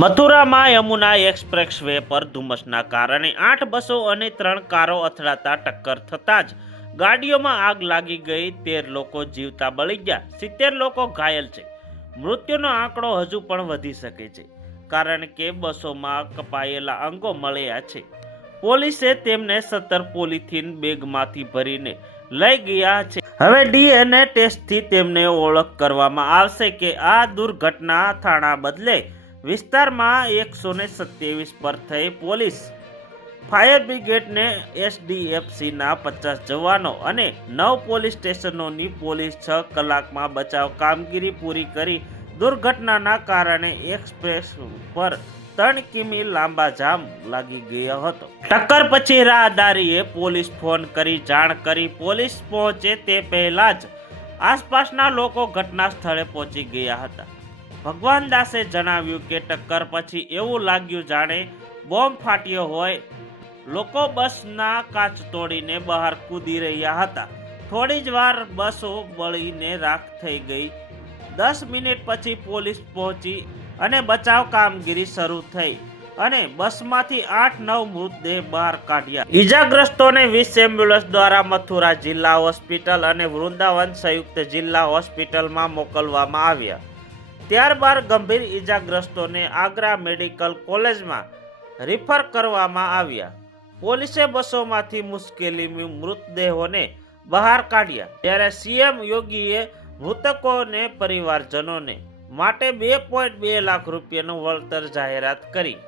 મથુરામાં Yamuna express way પર ધુમ્મસના કારણે 8 બસો અને 3 કારો અથડાતા ટક્કર થતાં જ ગાડીઓમાં આગ લાગી ગઈ। 13 લોકો જીવતા બળી ગયા, 70 લોકો ઘાયલ છે। મૃત્યુનો આંકડો હજુ પણ વધી શકે છે, કારણ કે બસોમાં કપાયેલા અંગો મળ્યા છે। પોલીસે તેમને 17 પોલિથીન બેગમાંથી ભરીને લઈ ગયા છે। હવે DNA ટેસ્ટથી તેમને ઓળખ કરવામાં આવશે કે આ દુર્ઘટના થાણા બદલે વિસ્તારમાં 127 પર થઈ। પોલીસ, ફાયર બ્રિગેડને SDFCના 50 જવાનો અને 9 પોલીસ સ્ટેશનોની પોલીસ 6 કલાકમાં બચાવ કામગીરી પૂરી કરી। દુર્ઘટનાના કારણે એક્સપ્રેસ પર 3 કિમી લાંબા જામ લાગી ગયો હતો। ટક્કર પછી રાહદારીએ પોલીસ ફોન કરી જાણ કરી। પોલીસ પહોંચે તે પહેલા જ આસપાસના લોકો ઘટના સ્થળે પહોંચી ગયા હતા। ભગવાન દાસે જણાવ્યું કે ટક્કર પછી એવું લાગ્યું જાણે બોમ્બ ફાટ્યો હોય। લોકો બસના કાચ તોડીને બહાર કૂદી રહ્યા હતા। થોડી જ વાર બસો બળીને રાખ થઈ ગઈ। 10 મિનિટ પછી પોલીસ પહોંચી અને બચાવ કામગીરી શરૂ થઈ અને બસમાંથી 8-9 મૃતદેહ બહાર કાઢ્યા। ઈજાગ્રસ્તોને 20 એમ્બ્યુલન્સ દ્વારા મથુરા જિલ્લા હોસ્પિટલ અને વૃંદાવન સંયુક્ત જિલ્લા હોસ્પિટલમાં મોકલવામાં આવ્યા। ત્યારબાદ ગંભીર ઈજાગ્રસ્તોને આગ્રા મેડિકલ કોલેજમાં રિફર કરવામાં આવ્યા। પોલીસે બસોમાંથી મુશ્કેલી મૃતદેહોને બહાર કાઢ્યા, ત્યારે CM યોગીએ મૃતકોને પરિવારજનોને માટે 2.2 લાખ રૂપિયાનું વળતર જાહેરાત કરી।